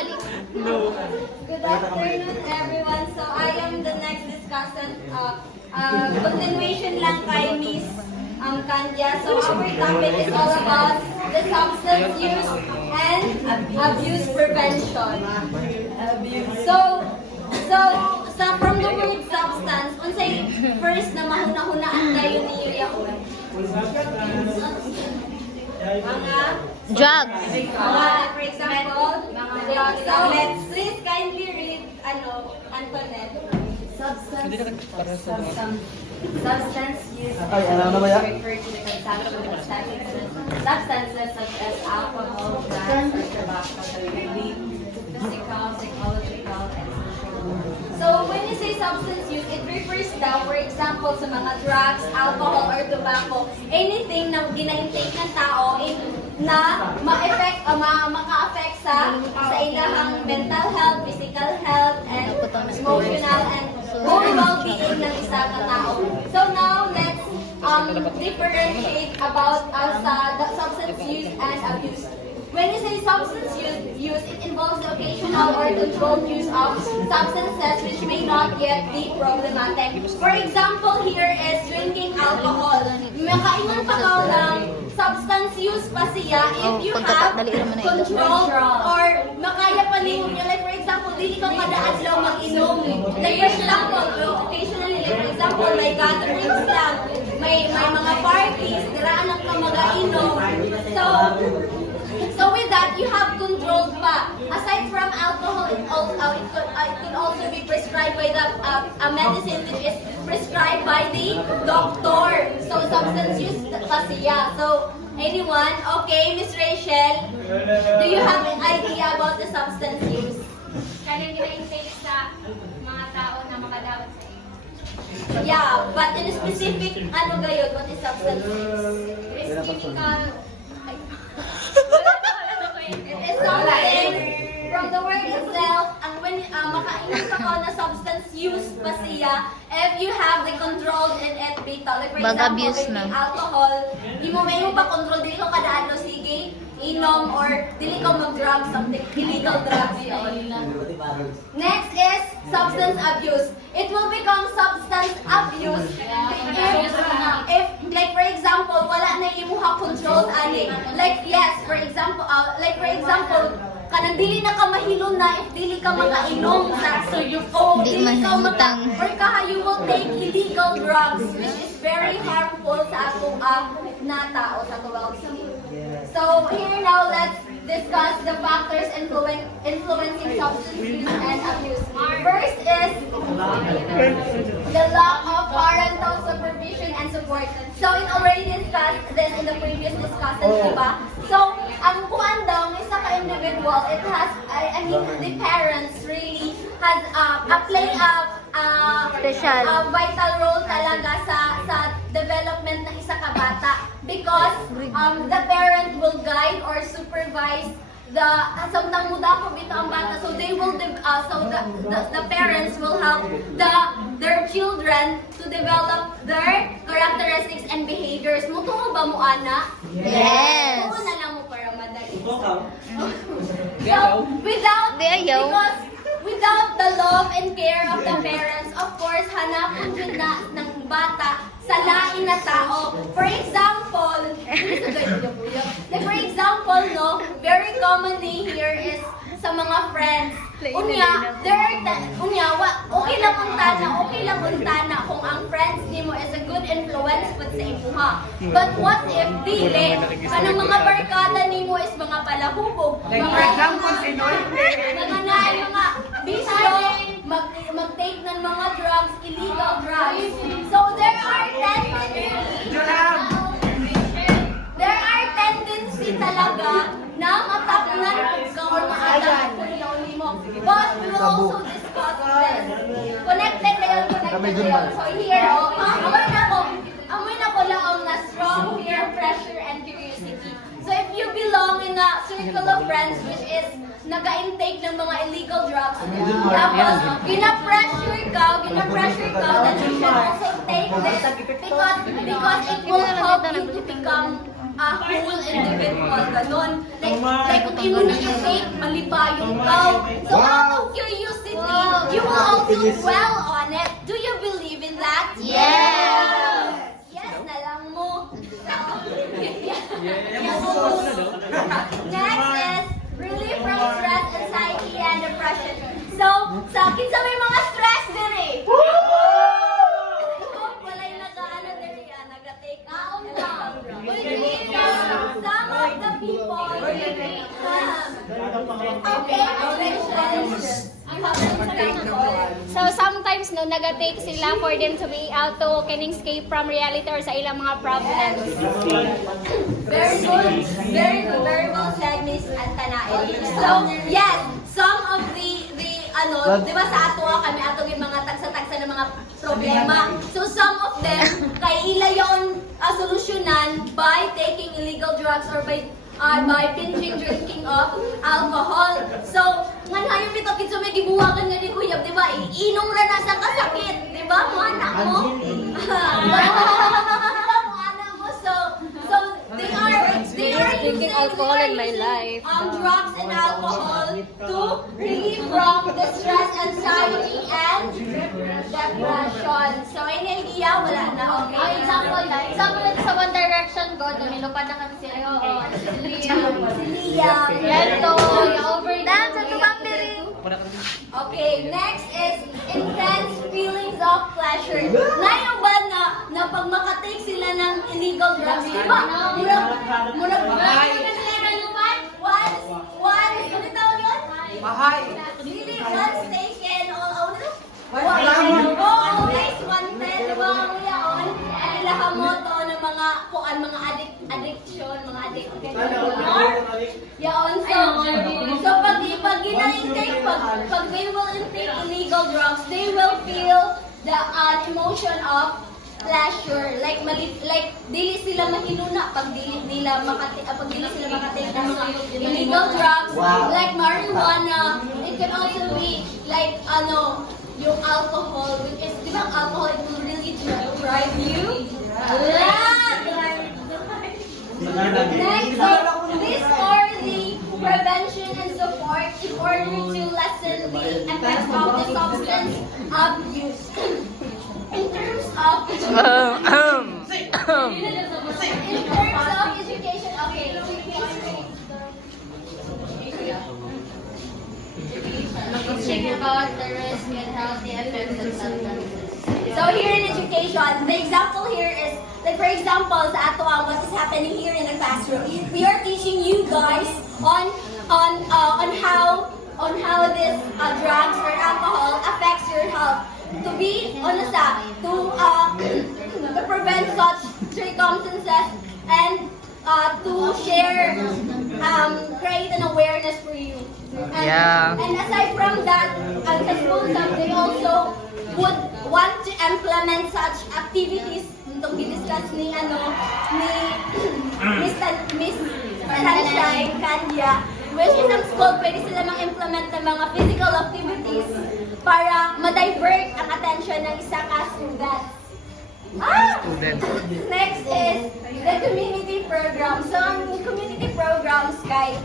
No. Good afternoon, everyone. So I am the next discussant. Continuation lang kay Miss Kandya. So our topic is all about the substance use and abuse prevention. So from the word substance, unsay first na mahuna-hunaan dayon niyo yaon? Mga Drugs. for example, drugs. So let's please kindly read Antoinette. Substance use Ay, ano ba yan? refer to the consumption of substances such as alcohol, drugs, or tobacco that may lead physical, psychological, and social. So when you say substance use, it refers daw, for example, sa mga drugs, alcohol, or tobacco, anything na gina-intake ng tao na maka-affect sa ilahang mental health, physical health, and emotional and whole well-being ng isa ka tao. So now let's differentiate about the substance use and abuse. When you say substance use, it involves the occasional or controlled use of substances which may not yet be problematic. For example, here is drinking alcohol. Makainom pa ka ng substance use pa siya if you have control or makaya pa ninyo. Like for example, dili ka kada adlaw mag-inom. Like for example, occasionally, like for example, may gatherings lang, may mga parties, diraan lang ka mag-inom. So with that, you have controlled pa. Aside from alcohol, it could also be prescribed by a medicine which is prescribed by the doctor. So substance use pa siya. So anyone? Okay, Miss Rachel, do you have an idea about the substance use? Kanang gina-intake sa mga tao na makadawat sa iyo. Yeah, but in a specific, ano gayon, what is substance use? It is chemical. It is something from the word itself, and when makainom ka ko na substance use pa siya, if you have the control in it bitaw. Like for example, abuse na. Alcohol, di mo may pa control, dili ko kada ano, sige, inom or dili ko mag-drug something, illegal drugs yun. Next is substance abuse. It will become substance abuse if like for example, wala na imuha control ani. Like yes, for example, kanang dili na ka mahilom na if dili ka makainom sa so you Di mahimutang. or ka you will take illegal drugs which is very harmful sa atong na tao sa well-being. So here now let's discuss the factors influencing substance use and abuse. First is the lack of parental supervision and support. So it already discussed this in the previous discussion, diba? So ang kuan daw ng isa ka individual, it has the parents really has play Special. vital role talaga sa development ng isa ka bata because the parent will guide or supervise the samtang muda ko bito ang bata, so they will the parents will help their children to develop their characteristics and behaviors. Mutuo ba mo ana? Yes. Mutuo na lang mo para madali. Di ayaw. Without the love and care of the parents, of course, hanapon yun na ng bata sa lain na tao. For example, no, very commonly here is sa mga friends. Okay lang untana kung ang friends nimo is a good influence pud sa imuha. But what if dili? Kanang mga barkada nimo is mga palahubog. Like for example, si Norte. Mga bisyo, mag-take ng mga drugs, illegal drugs. So there are tendency talaga na matapnan ka or maadaan ko nimo. But we will also discuss this. Connected kayo. So here, amoy na ko lang na strong peer pressure and curiosity. So if you belong in a circle of friends which is naga-intake ng mga illegal drugs, tapos gina-pressure ka that you should also take this because it will help you to become whole individual, ganon. Like kung imo na yung take, malibayo ikaw. So out of curiosity, you will also dwell on it. Do you believe in that? Yes! Yes na lang mo. Next is relief from stress, anxiety, and depression. So, sa akin sa may mga stress din eh. Wala'y nag-ano din eh, nag-take out lang. Some of the people, okay, So sometimes no nagatake sila for them to be out to can escape from reality or sa ilang mga problems. Very good. Very well said, Miss Antanael. So, yes, some of the di ba sa ato kami atong yung mga tagsa-tagsa ng mga problema. So, some of them, kay ila yon solusyonan by taking illegal drugs or by binging, drinking of alcohol. So, nga na yung bito, kinso may gibuwagan nga ni Kuya, di ba? Iinom na na sa kasakit, di ba? Mga anak mo. Mga anak mo. So they are using alcohol in my life. Drugs and alcohol to relieve from the stress, anxiety, and depression. So, in idea, wala na. Okay. Example sa One Direction go, lumilupad na kami sila. Si Liam. Lento, over dance sa tumambiri. Okay, next is intense feelings of pleasure. Ngayon ba na pag makatake sila ng illegal drugs, di ba? Murag sila ng once, ano tawag yun? Mahay. Really, once taken, always wanted, di ba ang yaon? Ang ilaha mo to ng mga addiction, mga addiction. Yaon, so pag gina-intake, pag they will intake illegal drugs, they will feel the emotion of pleasure. Like dili sila mahinuna pag dili sila makatake ng illegal drugs. Like marijuana, it can also be like yung alcohol, which is, di ba alcohol, it will really drive you? Next, so these are the prevention and support in order to lessen the effects of the substance abuse. In terms of education, okay. About the risk and healthy effects of substances. So here in education, the example here is, like for example, sa ato what is happening here in the classroom. We are teaching you guys on how this drugs or alcohol affects your health. To be to prevent such circumstances and to share, create an awareness for you. And aside from that, as a school staff, they also would want to implement such activities itong discuss ni Miss Sunshine Kanya, which is ang school, pwede sila mag-implement ng mga physical activities para ma-divert ang attention ng isa ka student. Next is the community program. So, ang community programs, guys,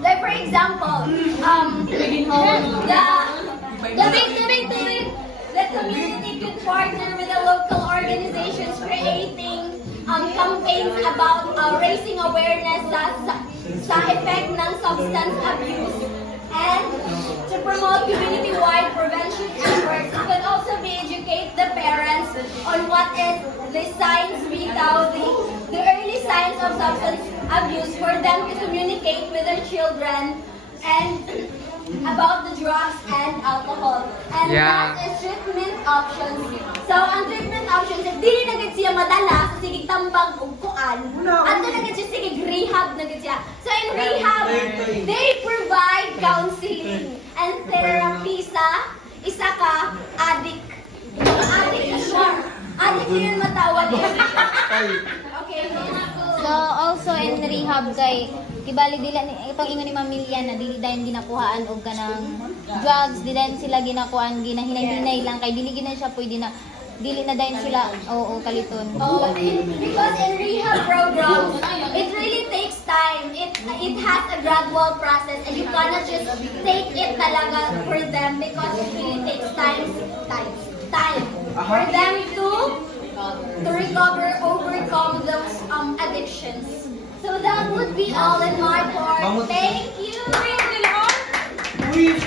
like for example, the community could partner with the local organizations creating campaigns about raising awareness sa effect ng substance abuse and to promote community-wide prevention efforts. It could also be educate the parents on what is the signs the early signs of substance abuse for them to communicate with their children and about the drugs and alcohol. And that is treatment options. So, ang treatment options, if dili na gid siya madala, sige tambag ug kuan. Ato na gid siya sige rehab na gid siya. So, in rehab, they provide counseling and therapy sa isa ka addict. Addict na siya. Addict yun matawag yun. Okay, So also in rehab kay kibali dila itong ingon ni Mariel na dili dayon ginakuhaan og kanang drugs, dili dayon sila ginakuan ginahinay-hinay lang kay dili gina siya pwede na dili na dayon sila kaliton. Oh, because in rehab programs, it really takes time. It has a gradual process, and you cannot just take it talaga for them because it really takes time for them to recover, overcome those addictions. So that would be all in my part. Thank you.